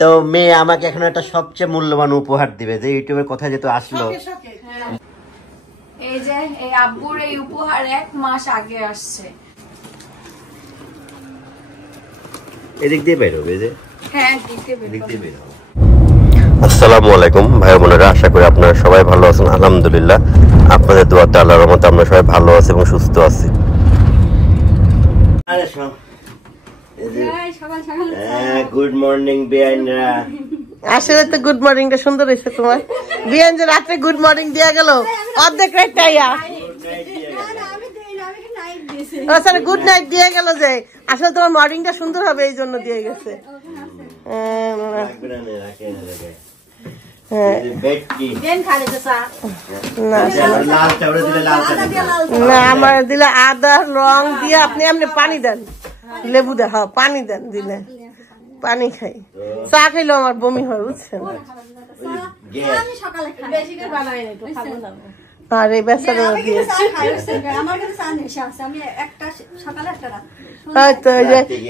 তো মেয়ে আমাকে এখন একটা সবচেয়ে মূল্যবান উপহার দিবে, যে ইউটিউবের কথা যেহেতু আসলো। এই যে এই আব্বুর এই উপহার 1 মাস আগে আসছে। এদিক দিয়ে বের হবে, যে হ্যাঁ দিক দিয়ে বের হবে। আসসালামু আলাইকুম ভাই বোনেরা, আশা করি আপনারা সবাই ভালো আছেন। আলহামদুলিল্লাহ, আপনাদের দোয়াতে আল্লাহর রহমতে আমরা সবাই ভালো আছি এবং সুস্থ আছি। গুড মর্নিং বিয়ানরা। আসলে তো গুড মর্নিংটা সুন্দর হয়েছে তোমার। বিয়ান যে রাত্রে গুড মর্নিং দিয়া গেল অর্ধেক রাতটাইয়া, গুড নাইট দিয়ে গেল, যে আসলে তোমার মর্নিংটা সুন্দর হবে এই জন্য দিয়ে গেছে। না আমার দিলে আদা রং দিয়ে আপনি এমনি পানি দেন, লেবু দেন, হ্যাঁ পানি দেন, দিলে পানি খাই। চা খাইলেও আমার বমি হয়, বুঝছেন। আরে বেচারা দিয়ে হয়তো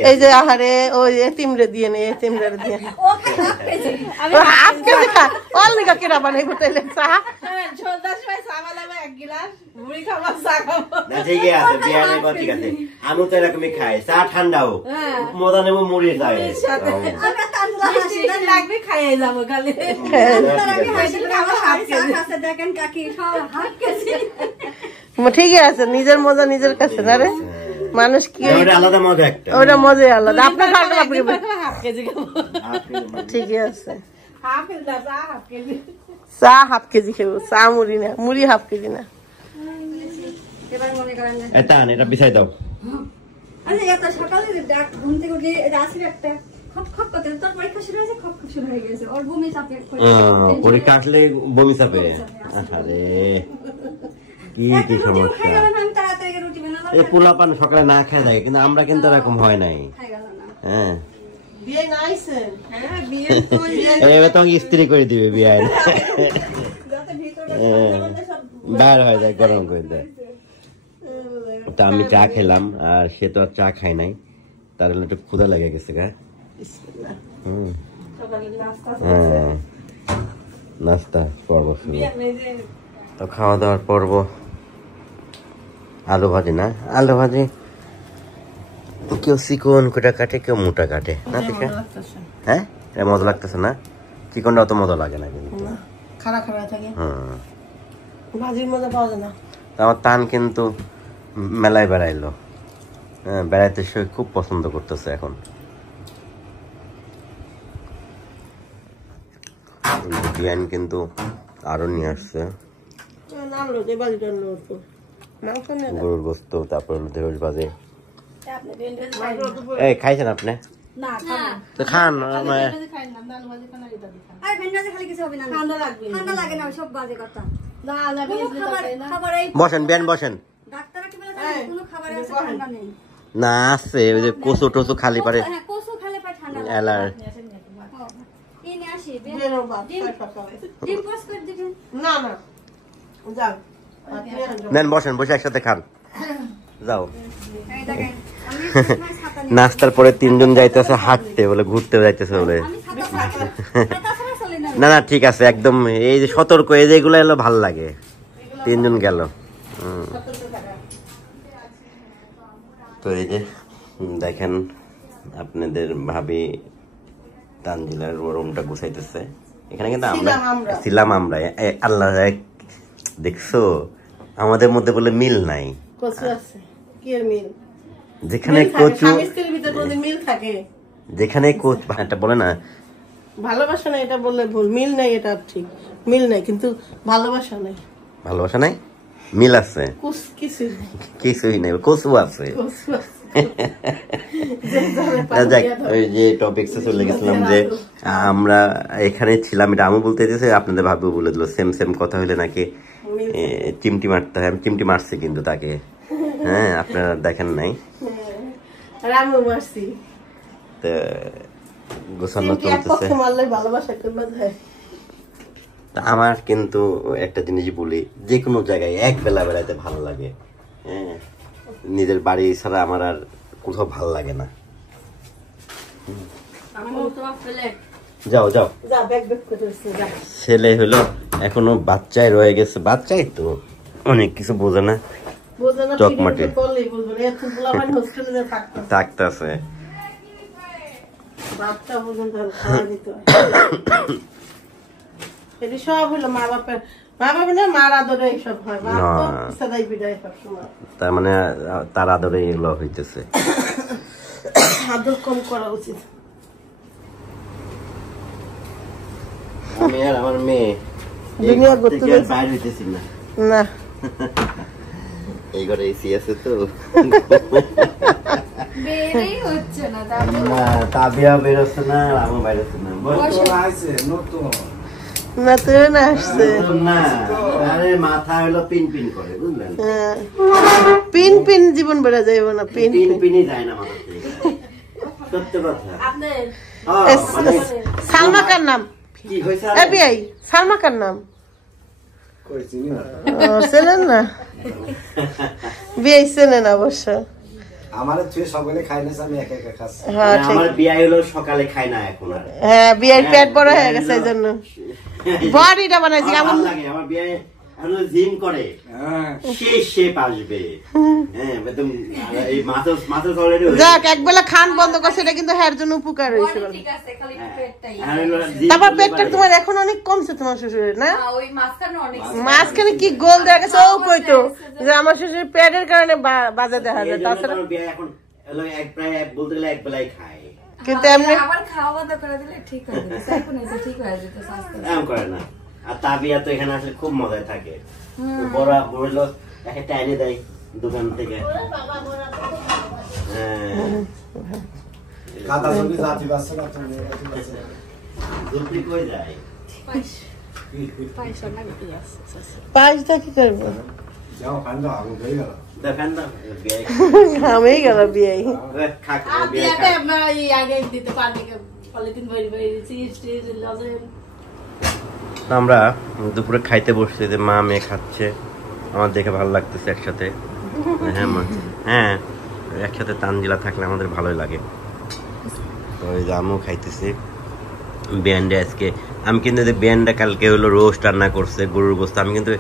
এই যে আহারে ওই এতিমরে দিয়ে নেই, এতিমরে দিয়ে হাফ কেজি খা অল্লিকা কেনা বানাইবো তাইলে চা। আমি তো এরকমই খাই, চা ঠান্ডা হোক মজা নেবো, মুড়ি ঠিকই আছে, নিজের মজা নিজের কাছে না রে। মানুষ কি আলাদা মজা, একটা ওটা মজাই আলাদা। আপনার ঠিকই আছে, চা হাফ কেজি খেবো, চা মুড়ি না, মুড়ি হাফ কেজি না। এটা বিছাই দাও। পরীক্ষা আসলে বমি চাপে, কি কি সমস্যা। এই পোলাপান সকালে না খায় যায়, কিন্তু আমরা কিন্তু এরকম হয় নাই। হ্যাঁ এবার তোমাকে ইস্ত্রি করে দিবে বিয়ে, বার হয়ে যায়, গরম করে দেয়। তা আমি চা খেলাম, আর সে তো আর চা খায় নাই, তার একটু ক্ষুধা লেগে গেছে গা। নাস্তা পর্ব শুরু, তো খাওয়া দাওয়ার পর্ব। আলু ভাজি না, আলু ভাজি কেউ চিকন কোটা কাটে, কেউ মোটা কাটে না। ঠিক আছে, হ্যাঁ এটা মজা লাগতেছে না, চিকনটা অত মজা লাগে না, কিন্তু আমার টান কিন্তু মেলায় বেড়াইলো। হ্যাঁ বেড়াইতে সে খুব পছন্দ করতেছে এখন। বিয়ান কিন্তু আরো নিয়ে আসছে গরুর গোস্ত, তারপর ঢেঁড়স ভাজি। এই খাইছেন আপনি? তো খান, বসেন বিয়ান বসেন। না আছে ওই যে কচু টচু খালি পারে এলার। নেন বসেন, বসে একসাথে খান। যাও। নাস্তার পরে 3 জন যাইতেছে হাঁটতে, বলে ঘুরতে যাইতেছে বলে। না না ঠিক আছে একদম, এই যে সতর্ক, এই যে এগুলো এলো ভাল লাগে। 3 জন গেল। তো এই যে দেখেন আপনাদের ভাবি তানজিলার রুমটা গুছাইতেছে। এখানে কিন্তু আমরা ছিলাম, আমরা আল্লাহ দেখছো আমাদের মধ্যে বলে মিল নাই। যেখানে কচু, যেখানে এটা বলে না ভালোবাসা নাই, এটা বললে ভুল। মিল নাই, এটা ঠিক, মিল নাই কিন্তু ভালোবাসা নাই। ভালোবাসা নাই, মিল আছে, কিছুই নেই, কচু আছে। ওই যে টপিকসে চলে গেছিলাম, যে আমরা এখানে ছিলাম, এটা আমি বলতে দিয়েছি, আপনাদের ভাবিও বলে দিল সেম সেম কথা হইলে নাকি চিমটি মারতে হয়। আমি চিমটি মারছি কিন্তু তাকে, হ্যাঁ আপনারা দেখেন নাই। গোছানো চলতেছে। আমার কিন্তু একটা জিনিস বলি, যে কোনো জায়গায় এক বেলা বেড়াইতে ভালো লাগে। হ্যাঁ নিজের বাড়ি ছাড়া আমার আর কোথাও ভালো লাগে না। যাও যাও। যা ব্যাগ ব্যাগ করে এসে যা। ছেলে হলো এখনো বাচ্চায় রয়ে গেছে, বাচ্চাই তো অনেক কিছু বোঝে না, বোঝে না, চকমাটে পিঠে বললেই বলবে না, এত পোলাপান হোস্টেলে যে থাকতেছে। থাকতেছে। বাচ্চা পর্যন্ত খাওয়া দিতে হয়। এটি সব হলো মা বাপের, মা বাপের না মার আদরে এইসব হয়, বাপ তো সাদাই বিদায় সবসময়। তার মানে তার আদরে এগুলো হইতেছে। আদর কম করা উচিত। আমি আর আমার মেয়ে দুনিয়া ঘুরতে যাচ্ছি। বাইরে হইতেছি না। না এই ঘরে এসি আছে তো, বেরই হচ্ছে না, তারপর না তাবিয়া বেরোচ্ছে না, আমার বাইরে হচ্ছে না। না তো না আসছে না, আরে মাথা হলো পিন পিন করে, বুঝলেন? পিন পিন জীবন বেড়ে যাইব না, পিন পিন পিন। পিনই যায় না মাথা থেকে, সত্য কথা। সালমা কার নাম? কি হয়েছে? এবিআই সালমা কার নাম? চেনেন না? বিআই চেনেন অবশ্য। আমারে তুই সকালে খাই না, আমি একা একা খাচ্ছি। হ্যাঁ ঠিক। আমার বিয়ে হলো সকালে খাই না এখন আর। হ্যাঁ বিআই পেট বড় হয়ে গেছে এই জন্য বডিটা বানাইছি আমার এমন। ভালো লাগে, আমার বিয়ে এখন জিম করে, সেই শেপ আসবে। হ্যাঁ একদম এই মাসেল অলরেডি হয়ে যাক একবেলা খান বন্ধ করছে, এটা কিন্তু হেয়ার জন্য উপকার হয়েছে। বডি ঠিক আছে, খালি পেটটাই। তারপর পেটটা তোমার এখন অনেক কমছে তোমার শ্বশুরের না? ওই মাঝখানে অনেক মাঝখানে কি গোল দেখা গেছে, ও কইতো যে আমার শ্বশুরের পেটের কারণে বাজে দেখা যায়, তাছাড়া বিয়ে এখন হলো এক প্রায় বলতে গেলে এক বেলায় খায়, কিন্তু এমনি আবার খাওয়া দাওয়া করে দিলে ঠিক হয়ে যাবে, এখন এসে ঠিক হয়ে যেত স্বাস্থ্য। এমন করে না। আর তাবিয়া তো এখানে আসলে খুব মজায় থাকে, বড় বললো একটা এনে দেয় দোকান থেকে। কাদা ছবি জাতি বাচ্চা না, তুমি জাতি বাচ্চা না। দুপুরি কই যায়? পাঁচটা কি করবো? যাও খান দাও, আমি গই গেল। দেখেন না বিয়ে আমি গেল বিয়ে। খাক আপনি একটা আপনার এই আগে দিতে পারবে পলিথিন ভরি ভরি চিজ টিজ লজেন। আমরা দুপুরে খাইতে বসছি, যে মা মেয়ে খাচ্ছে, আমার দেখে ভালো লাগতেছে একসাথে। হ্যাঁ মা, হ্যাঁ একসাথে তানজিলা থাকলে আমাদের ভালোই লাগে। তো ওই যে আমিও খাইতেছি বিয়ানটা আজকে। আমি কিন্তু বিয়ানটা কালকে হলো রোস্ট রান্না করছে, গরুর গোস্ত। আমি কিন্তু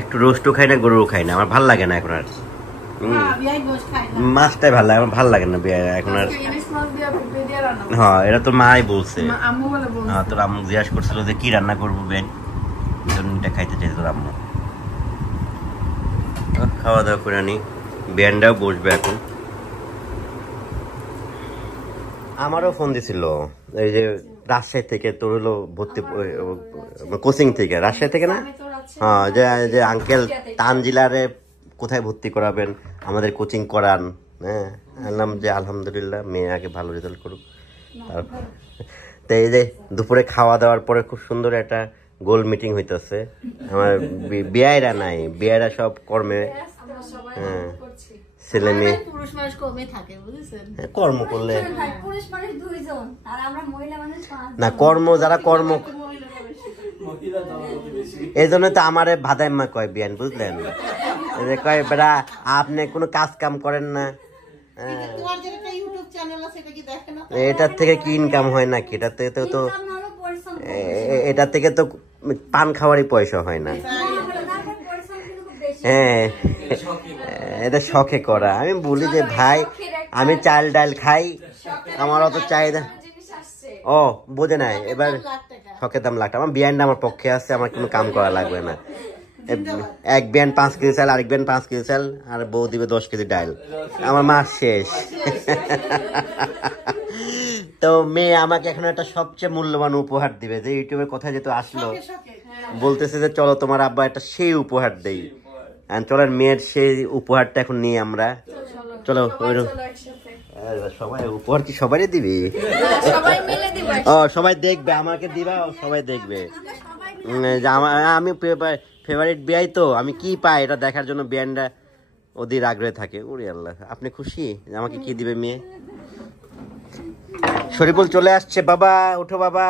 একটু রোস্টও খাই না, গরুও খাই না, আমার ভালো লাগে না এখন আর। মাছটাই ভালো লাগে, আমার ভালো লাগে না এখন আর। ইলিশ মাছ দিয়ে পেঁপে দিয়ে রান্না। হ্যাঁ এটা তো মাই বলছে। আম্মু বলে বলছে। হ্যাঁ তোর আম্মু জিজ্ঞাসা করছিল যে কি রান্না করবো বেন, এটা খাইতে চাইছে তোর আম্মু। খাওয়া দাওয়া করে আনি, ব্যান্ডাও বসবে এখন। আমারও ফোন দিছিল এই যে রাজশাহী থেকে, তোর হলো ভর্তি কোচিং থেকে, রাজশাহী থেকে না? হ্যাঁ যে আঙ্কেল তানজিলারে কোথায় ভর্তি করাবেন, আমাদের কোচিং করান। হ্যাঁ বললাম যে আলহামদুলিল্লাহ মেয়ে আগে ভালো রেজাল্ট করুক। তারপর তো এই যে দুপুরে খাওয়া দাওয়ার পরে খুব সুন্দর একটা গোল মিটিং হইতেছে। আমার বিয়াইরা নাই, বিয়াইরা সব কর্মে। হ্যাঁ ছেলে মেয়ে পুরুষ মানুষ কমই থাকে বুঝছেন, কর্ম করলে পুরুষ মানুষ 2 জন আর আমরা মহিলা মানুষ 5 না, কর্ম যারা কর্ম, এই জন্য তো আমারে ভাদাইম্মা কয় বিয়ান, বুঝলেন? এই যে কয় বেড়া আপনি কোনো কাজ কাম করেন না, তোমার যে একটা ইউটিউব চ্যানেল আছে এটা কি দেখেন না? এটার থেকে কি ইনকাম হয় নাকি? এটার থেকে তো এটার থেকে তো পান খাওয়ারই পয়সা হয় না। হ্যাঁ এটা শখে করা। আমি বলি যে ভাই আমি চাল ডাল খাই, আমার অত চাহিদা। ও বোঝে নাই এবার, শখের দাম লাখ। আমার বিয়ানটা আমার পক্ষে আছে, আমার কোনো কাম করা লাগবে না। এক বিয়ান 5 কেজি চাল, আরেক বিয়ান 5 কেজি চাল, আর বউ দিবে 10 কেজি ডাল, আমার মাস শেষ। তো মেয়ে আমাকে এখন একটা সবচেয়ে মূল্যবান উপহার দিবে, যে ইউটিউবের কথা যেহেতু আসলো, বলতেছে যে চলো তোমার আব্বা একটা সেই উপহার দেই। চলেন মেয়ের সেই উপহারটা এখন নিয়ে আমরা চলো। সবাই উপহার কি সবাই দিবি? ও সবাই দেখবে, আমাকে দিবা, সবাই দেখবে। আমি ফেভারিট বিয়াই তো, আমি কি পাই এটা দেখার জন্য বিয়ানটা ওদের আগ্রহে থাকে। ওরে আল্লাহ, আপনি খুশি আমাকে কি দিবে মেয়ে? শরীফুল চলে আসছে, বাবা উঠো বাবা।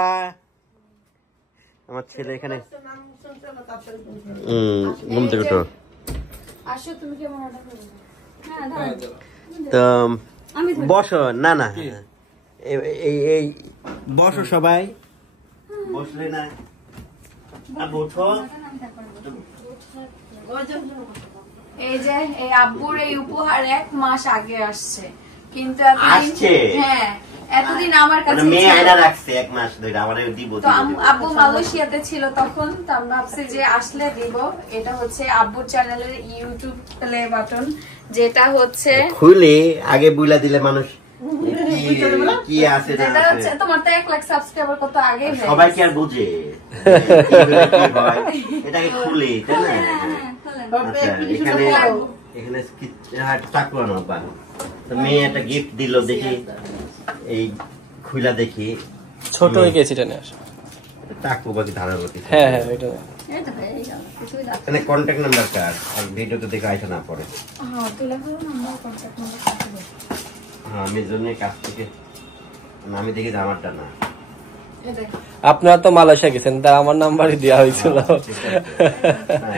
আমার ছেলে এখানে ঘুম থেকে উঠো। আসো তুমি কেমন অর্ডার করবে? হ্যাঁ তো বসো। না না এই বসো সবাই, বসলে না উঠো। এই যে এই আব্বুর এই উপহার 1 মাস আগে আসছে, কিন্তু আসছে? হ্যাঁ, এতদিন আমার কাছে মেয়ে আয়না রাখছে 1 মাস ধরে, আমারে দিব। তো আব্বু মালয়েশিয়াতে ছিল তখন, তো আমি ভাবছি যে আসলে দিব। এটা হচ্ছে আব্বুর চ্যানেলের ইউটিউব প্লে বাটন, যেটা হচ্ছে খুলে আগে বুইলা দিলে মানুষ কি আছে না যেটা আছে। হচ্ছে তোমার তো 1 লাখ সাবস্ক্রাইবার কত আগে হয়ে সবাই কি গেছে। আর বুঝে এটাকে খুলে, তাই না? আচ্ছা, এখানে চাকু আনো বা মেয়ে একটা গিফট দিল, দেখি এই খুলা দেখি। ছোট হয়ে গেছে এটা নিয়ে আসা। চাকু বাকি ধারাবতী। হ্যাঁ হ্যাঁ এটা মানে কন্ট্যাক্ট নাম্বার কার আর ভিডিও তো দেখে আইসা না পড়ে। হ্যাঁ, তুলে ফেলো নাম্বার, কন্টাক্ট নাম্বার। হ্যাঁ, আমি জন্য কাছ থেকে আমি দেখি যে আমারটা না। আপনারা তো মালয়েশিয়া গেছেন, তা আমার নাম্বারই দেওয়া হয়েছিল।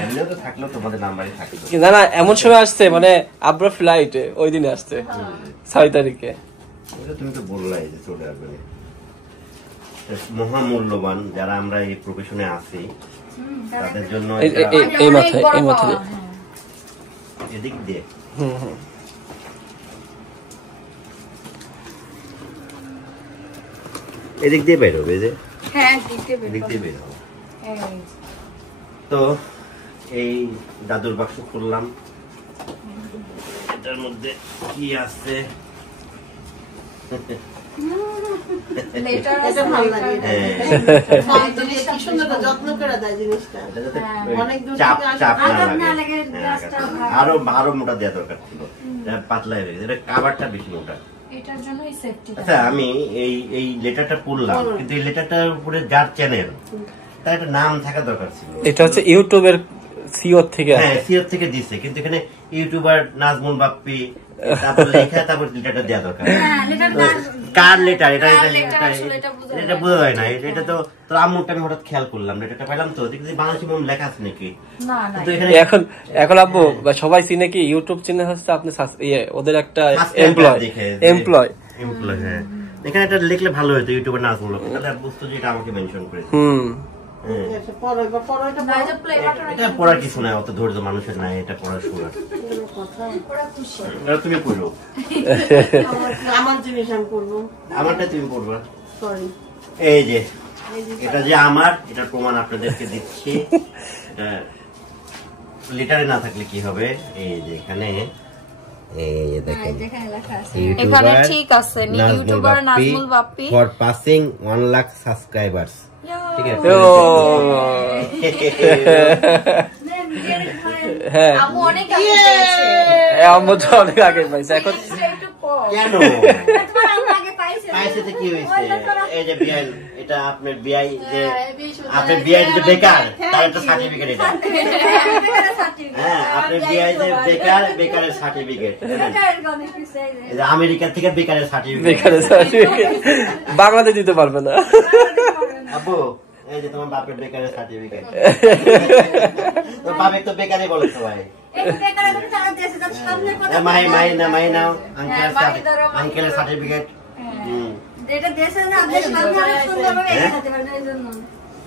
এমনিও তো থাকলেও তোমাদের নাম্বারই থাকে। না না, এমন সময় আসছে মানে আব্রা ফ্লাইটে ওই দিনে আসছে 6 তারিখে। তুমি তো বললাই যে চলে আসবে। মহামূল্যবান যারা আমরা এই প্রফেশনে আছি তাদের জন্য এই মাথায় এদিক দিয়ে এদিক দিয়ে বের হবে, যে হ্যাঁ, এদিক দিয়ে বের হবে। তো এই দাদুর বাক্স খুললাম, এটার মধ্যে কি আছে? আরো মোটা দেওয়া দরকার ছিল, পাতলা হয়ে গেছে। কাভারটা বেশি মোটা। আচ্ছা, আমি এই লেটারটা পড়লাম, কিন্তু এই লেটারটার উপরে যার চ্যানেল তার একটা নাম থাকা দরকার ছিল। এটা হচ্ছে ইউটিউবের সিও থেকে। হ্যাঁ, সিও থেকে দিচ্ছে, কিন্তু এখানে ইউটিউবার নাজমুল বাপ্পি তারপর লেখা, তারপর লেটারটা দেওয়া দরকার। কার লেটার এটা বোঝা যায় না। এটা তো তোর আম্মুরটা আমি হঠাৎ খেয়াল করলাম, লেটারটা পাইলাম তো দেখি বাংলাদেশি মন লেখা আছে নাকি। এখন আব্বু সবাই চিনে কি ইউটিউব চিনে হচ্ছে আপনি ওদের একটা এমপ্লয়। হ্যাঁ, এখানে এটা লিখলে ভালো হতো, ইউটিউবার নাজমুল বাপ্পি, তাহলে বুঝতো যে এটা আমাকে মেনশন করেছে। এটা পড়ার কিছু নাই, অত ধৈর্য মানুষের নাই এটা পড়ার শোনার। তুমি পড়ো, আমার জিনিস আমি করবো, আমারটা তুমি পড়বা। এই যে এটা যে আমার, এটার প্রমাণ আপনাদেরকে দিচ্ছি। এটা লেটারে না থাকলে কি হবে, এই যে এখানে এখানে ঠিক আছে, YouTuber Nazmul Bappi for passing 1 lakh subscribers. ঠিক আছে, হ্যাঁ আম্মু অনেক আগে পেয়েছে। আম্মু তো অনেক আগে পাইছে। এখন কেন পাইছে কি হয়েছে? এই যে বিআই, এটা আপনার বিআই, যে আপনার বিআই যে বেকার তার একটা সার্টিফিকেট। এটা হ্যাঁ, আপনার বিআই যে বেকারের সার্টিফিকেট। আমেরিকা থেকে বেকারের সার্টিফিকেট বাংলাদেশ দিতে পারবে না। আব্বু, এই যে তোমার বাপের বেকারের সার্টিফিকেট। তোর বাপের তো বেকারই বলে সবাই। মাই নাও আঙ্কেলের সার্টিফিকেট।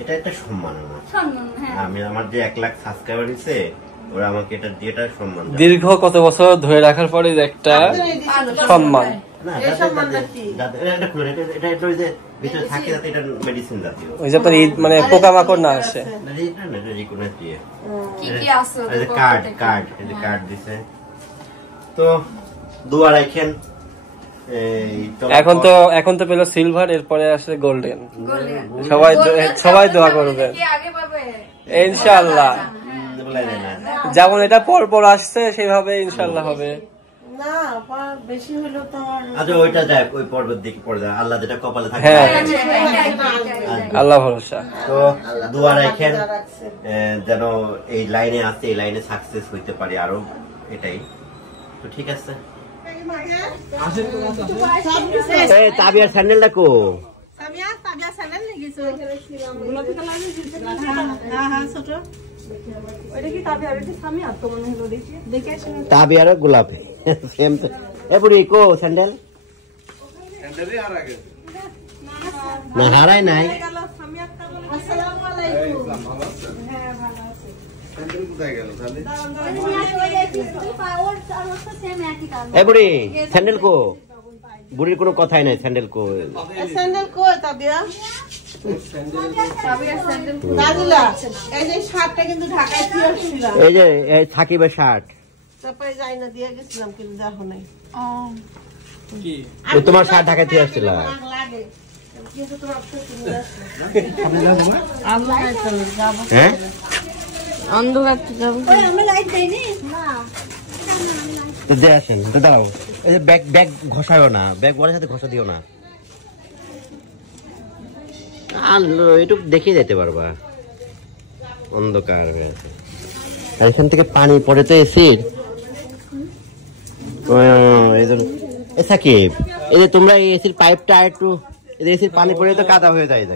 এটা একটা সম্মান আমার। আমি আমার যে 1 লাখ সাবস্ক্রাইবার হয়েছে, ওরা আমাকে এটা দিয়ে সম্মান। দীর্ঘ কত বছর ধরে রাখার পরে একটা সম্মান। মানে পোকামাকড় না আসে। তো দোয়া রাখেন। এখন তো পেলো সিলভার, এরপরে আসে গোল্ডেন। সবাই দোয়া করবেন ইনশাআল্লাহ। যেমন এটা পর আসছে সেইভাবে ইনশাআল্লাহ হবে। ওইটা দেখ, ওই পর্বত দিকে পড়ে যায়, আল্লাহ যেটা কপালে থাকে। আল্লাহ ভরসা। তো দোয়া রাখেন যেন এই লাইনে আছে, এই লাইনে সাকসেস হইতে পারি আরো, এটাই তো। ঠিক আছে, তাবিয়ার স্যান্ডেল দেখো। তাবিয়ার গোলাপি সেম তো। এ বুড়ি কো স্যান্ডেল না হারাই নাই। আসসালামু আলাইকুম। হ্যাঁ ভালো আছি। এ বুড়ি স্যান্ডেল কো? বুড়ির কোনো কথাই নাই, স্যান্ডেল কো? স্যান্ডেল কই তাবিয়া? দাদিলা এই যে শার্টটা কিন্তু ঢাকায় দিয়ে আসছিলাম। এই যে সাকিবের শার্ট তারপরে যাই না দিয়ে গেছিলাম কিন্তু দেখো নাই। কি তোমার শার্ট ঢাকায় দিয়ে আসছিল? লাগে কিন্তু তোমার হ্যাঁ অন্ধকার আমরা লাইট দেইনি না তো দিয়ে আসেন তো। দাঁড়াও, এই যে ব্যাগ ব্যাগ ঘষায়ও না, ব্যাগ ওয়ালের সাথে ঘষা দিও না। এটুকু দেখে যেতে পারবা, অন্ধকার হয়ে আছে। আর এখান থেকে পানি পড়ে তো এসির। সাকিব, এই যে তোমরা এই এসির পাইপটা একটু, এসির পানি পড়ে তো কাদা হয়ে যায়। এই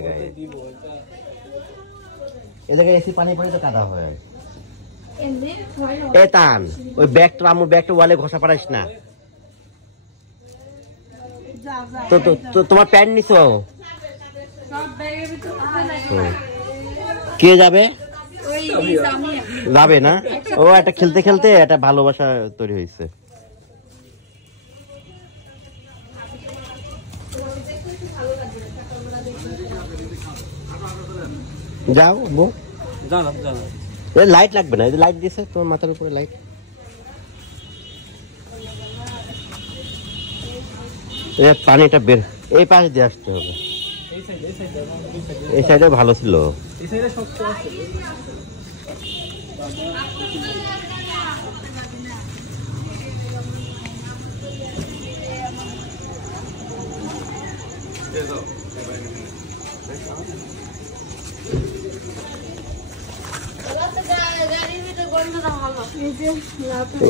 জায়গায় এসির পানি পড়ে তো কাদা হয়। এ টান ওই ব্যাগটা, আমার ব্যাগটা ওয়ালে ঘষা পারাইস না তো। তোমার প্যান্ট নিছো? কে যাবে? যাবে না? ও একটা খেলতে খেলতে একটা ভালোবাসা তৈরি হয়েছে। যাও বউ, লাইট লাগবে না? এই লাইট দিয়েছে তোমার মাথার উপরে লাইট। পানিটা বের এই পাশে দিয়ে আসতে হবে। এই সাইডে ভালো ছিল।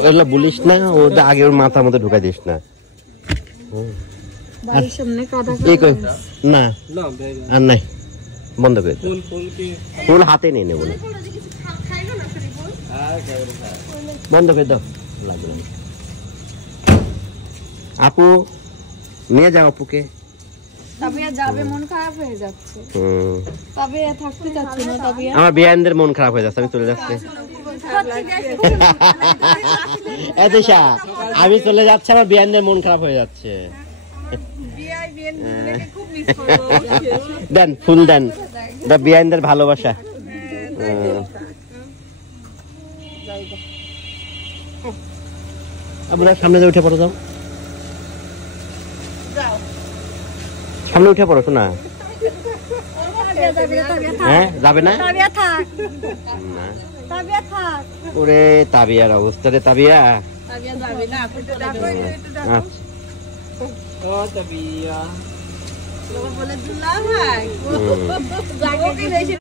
এগুলো বলিস না, ওটা আগে ওর মাথার মধ্যে ঢুকাই দিস না। না আর নাই, বন্ধ করে ফুল হাতে নিয়ে নেবো না, বন্ধ করে দাও। আপু নিয়ে যাও আপুকে। যাবে, মন খারাপ হয়ে যাচ্ছে। থাকতে চাচ্ছি না। আমার বিয়ানদের মন খারাপ হয়ে যাচ্ছে, আমি চলে যাচ্ছি। আমি চলে যাচ্ছি, আমার বিয়ানদের মন খারাপ হয়ে যাচ্ছে। দেন ফুল দেন, বিয়ানদের ভালোবাসা। আপনার সামনে উঠে পড়ো, যাও সামনে উঠে পড়ো তো না। হ্যাঁ যাবে না? ওরে তাবিয়ার অবস্থা রে, তাবিয়া বলে